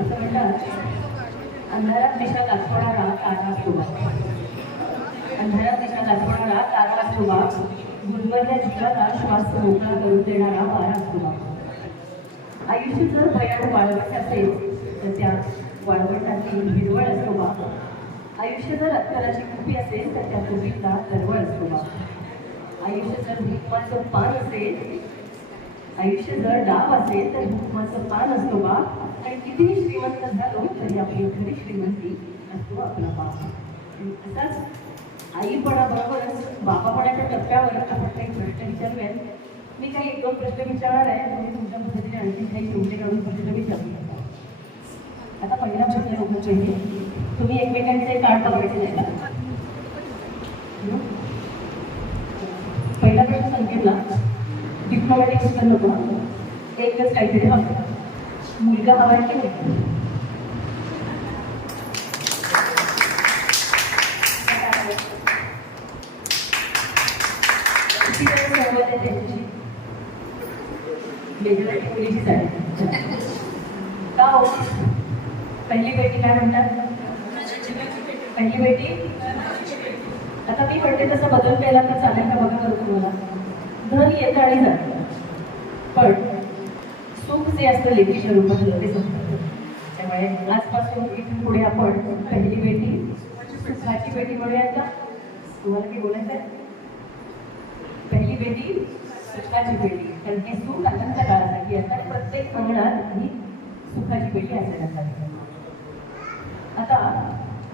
असं म्हणतात, अंधारात दिशा दाखवणारा तारा असतो बा. अंधारात दिशा दाखवणारा तारा असतो बा. गुलबर्ग्या जीवाला श्वास मोकळा करून देणारा वारा असतो बा. आयुष्य जर भयानक वाळवट असेल तर त्या वाळवटातील हिरवळ असतो बा. आयुष्य जर अत्तराची कुपी असेल तर त्या कुपीतला तरवळ असतो बा. आयुष्य जर भुकमाचं पान असेल, आयुष्य जर डाव असेल तर भुकमाचं पान असतो बा. आणि कितीही श्रीमंत झालो तरी आपली खरी श्रीमंती असतो आपला बाप. असाच आईपणाबरोबरच बापापणाच्या टप्प्यावर आपण काही प्रश्न विचारूयात. मी काही एक दोन प्रश्न विचारणार आहे, तुम्ही तुमच्या पद्धतीने आणखी काही शेवटे काढून प्रश्न विचारू शकता. आता पहिला प्रश्न लोकांचे, तुम्ही एकमेकांचे कार्ड बघायचे नाही का? पहिला प्रश्न संकेतला, डिप्लोमॅटिक उत्तर नको, एकच काहीतरी हवं. मुलगा हवा आहे की नाही? मेजॉरिटी मुलीचीच आहे का हो? पहिली बेटी काय म्हणतात? पहिली बेटी. आता मी म्हणते तसं बदल केला तर चालेल का? बघा करू तुम्हाला. धन येतं आणि जातं, पण सुख जे असतं लेकीच्या रूपात लगेच असतं. त्यामुळे आजपासून इथून पुढे आपण पहिली बेटी सुखाची बेटी म्हणूयात का? तुम्हाला काही बोलायचं आहे? पहिली बेटी सुखाची बेटी, कारण हे सुख आनंद काळासाठी असतात. प्रत्येक अंगणात ही सुखाची बेटी असायला पाहिजे. आता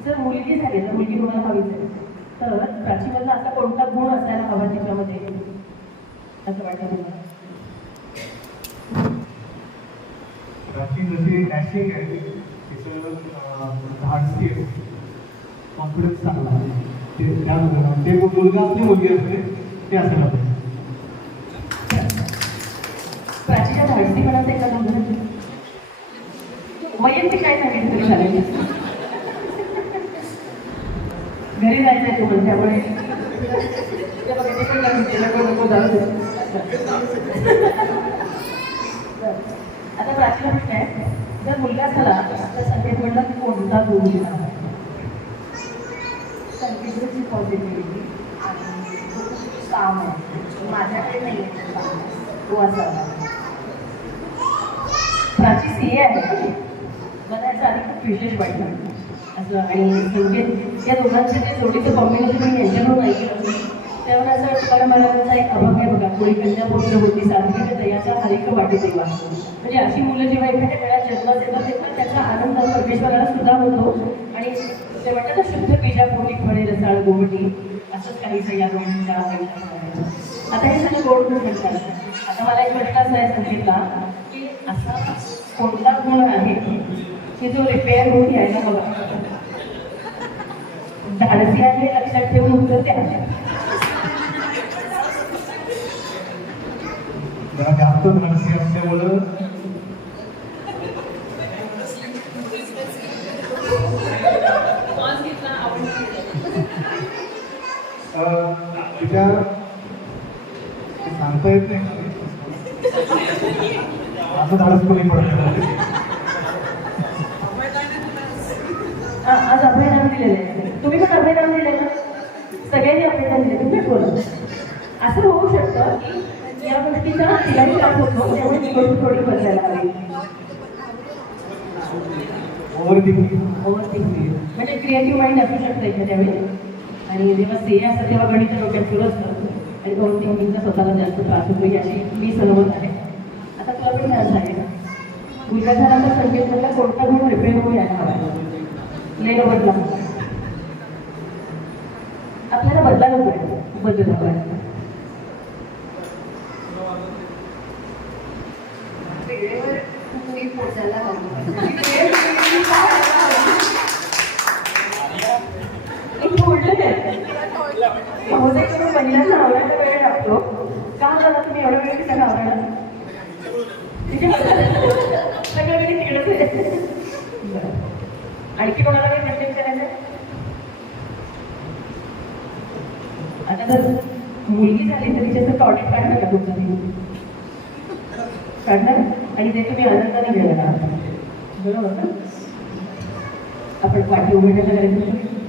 जर मुलगी झाली तर मुलगी कोणाला हवीच आहे, तर प्राचीमधला असा कोणता गुण असायला हवा तिच्यामध्ये असं वाटतं तुम्हाला? प्राचीन जशी डॅशिंग आहे, तिचं धाडसी आहे, कॉन्फिडन्स चांगला आहे, ते मुलगा आपली मुलगी असते ते असायला पाहिजे. प्राचीच्या धाडसीपणाचं एका नंबर वैयक्तिक काय सांगितलं तरी शाळेत घरी जायचंय तुम्हाला, त्यामुळे आता प्राचीन प्रश्न आहे, जर मुलगा झाला तर संकेत म्हटलं की कोणता गुण दिला? संकेतची पॉझिटिव्हिटी आणि काम आहे, माझ्याकडे नाही आहे तो असा. प्राची CA आहे, मला याचा आधी खूप विशेष वाटलं असं. आणि संकेत या दोघांचे जे जोडीचं कॉम्बिनेशन मी यांच्याकडून ऐकलं तेव्हा असं तुकाराम महाराजांचा एक अभंग आहे बघा, कोणी कन्यापुत्र होती साध्वी दयाचा हरेक वाटे देवा. म्हणजे अशी मुलं जेव्हा एखाद्या वेळात जन्मात येतात तेव्हा त्याचा आनंद परमेश्वराला सुद्धा होतो. आणि ते म्हणतात ना, शुद्ध बीजापोटी फळे रसाळ गोमटी, असंच काहीसं या दोघांच्या आयुष्यात. आता हे सगळं गोड गुण म्हणतात. आता मला एक प्रश्न असा आहे संकेतला, की असा कोणता गुण आहे की जो रिपेअर होऊन यायला हवा? धाडसी आहे लक्षात ठेवून उत्तर द्या. जास्त धाडसी असल्यामुळं तिच्या सांगता येत नाही असं धाडस कोणी पडत. आज अभयदान दिलेलं आहे, तुम्ही पण अभयदान दिले ना? सगळ्यांनी अभयदान दिले, तुम्ही बोला. असं होऊ शकतं की या गोष्टीचा तिलाही त्रास होतो, त्यामुळे ती गोष्ट थोडी बदलायला हवी. ओव्हरथिंकिंग म्हणजे क्रिएटिव्ह माइंड असू शकतं एखाद्या वेळी. आणि जेव्हा CA असतं तेव्हा गणित डोक्यात सुरू असतं आणि ओव्हरथिंकिंगचा स्वतःला जास्त त्रास होतो, याची मी सहमत आहे. आता तुला पण त्रास आहे का? मुलगा झाला तर संकेत म्हटला कोणता गुण रिपेअर होऊन यायला हवा? लेलं बदला, आपल्याला बदलायला पाहिजे, बदल पाहिजे. वेळेवर तुम्ही पोचायला महिलांना आवडायला वेळ लागतो का? झाला तुम्ही एवढा वेळ तिला आवडायला सगळं वेळी तिकडेच आहे. आणखी कोणाला काही प्रश्न विचारायचं? आता जर मुलगी झाली तर तिच्याचं टॉयलेट काढणार का तुमचं? काढणार, आणि ते तुम्ही आनंदाने घेणार. बरोबर ना? आपण पाठी उघडण्याचा कार्यक्रम करू.